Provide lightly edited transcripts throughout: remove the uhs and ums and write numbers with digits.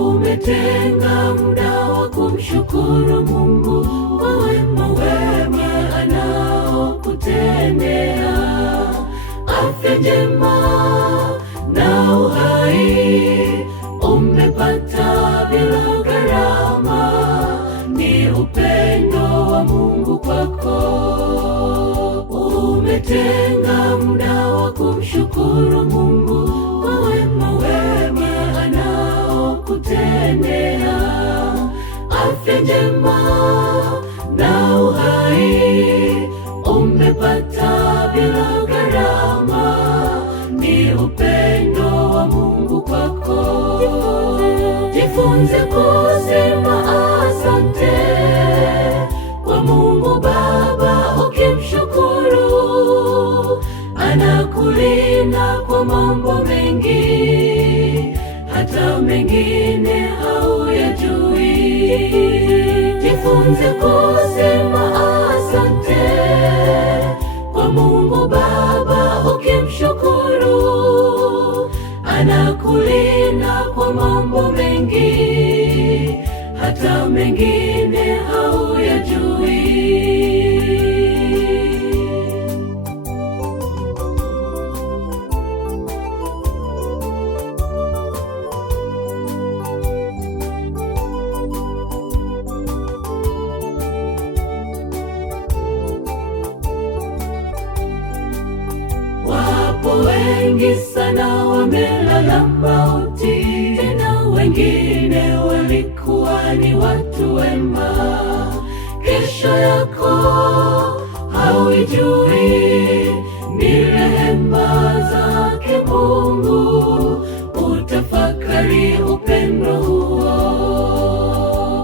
Umetenga muda wa kumshukuru Mungu kwa wema wema anaokutendea, afya njema na uhai umepata bila gharama. Ni upendo wa Mungu kwako. Umetenga muda wa kumshukuru Mungu kwa wema wema anaokutendea, afya njema na uhai umepata bila gharama. Ni upendo wa Mungu kwako. Jifunze kusema asante kwa Mungu Baba ukimshukuru. Anakulinda kwa mambo mengi, hata mengine hauyajui. Jifunze kusema asante kwa Mungu Baba ukimshukuru. Anakulinda kwa mambo mengi, hata mengine hauyajui. Wapo wengi sana wamelala mauti, tena wengine walikuwa ni watu wema. Kesho yako hauijui, ni rehema zake Mungu. Utafakari upendo huo.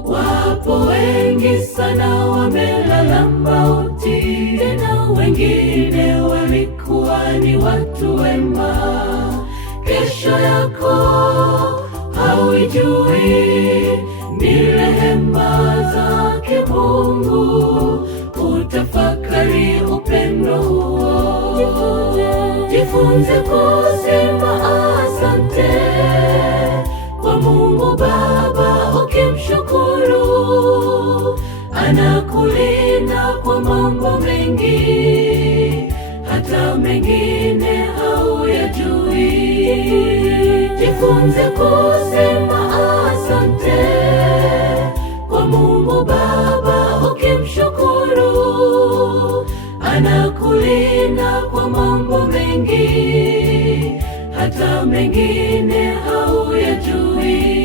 Wapo wengi sana wamelala mauti, tena wengine walikuwa ni watu wema. Kesho yako hauijui, ni rehema zake Mungu. Utafakari upendo huo. Jifunze kusema asante kwa Mungu Baba ukimshukuru. Anakulinda kwa mambo mengi, hata mengine hauyajui. Jifunze kusema asante kwa Mungu Baba ukimshukuru. Anakulinda kwa mambo mengi, hata mengine hauyajui.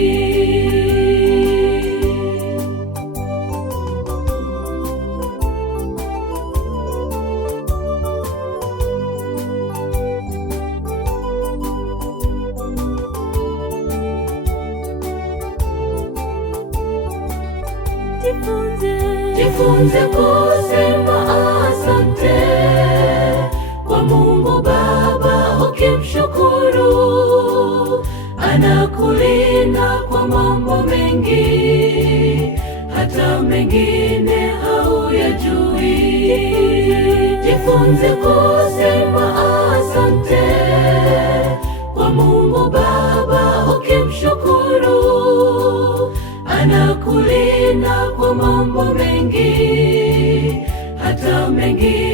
Jifunze kusema asante kwa Mungu Baba ukimshukuru. Anakulinda kwa mambo mengi, hata mengine hauyajui. Jifunze kusema asante kwa Mungu Baba ukimshukuru. Anakulinda kwa mambo mengi, hata mengine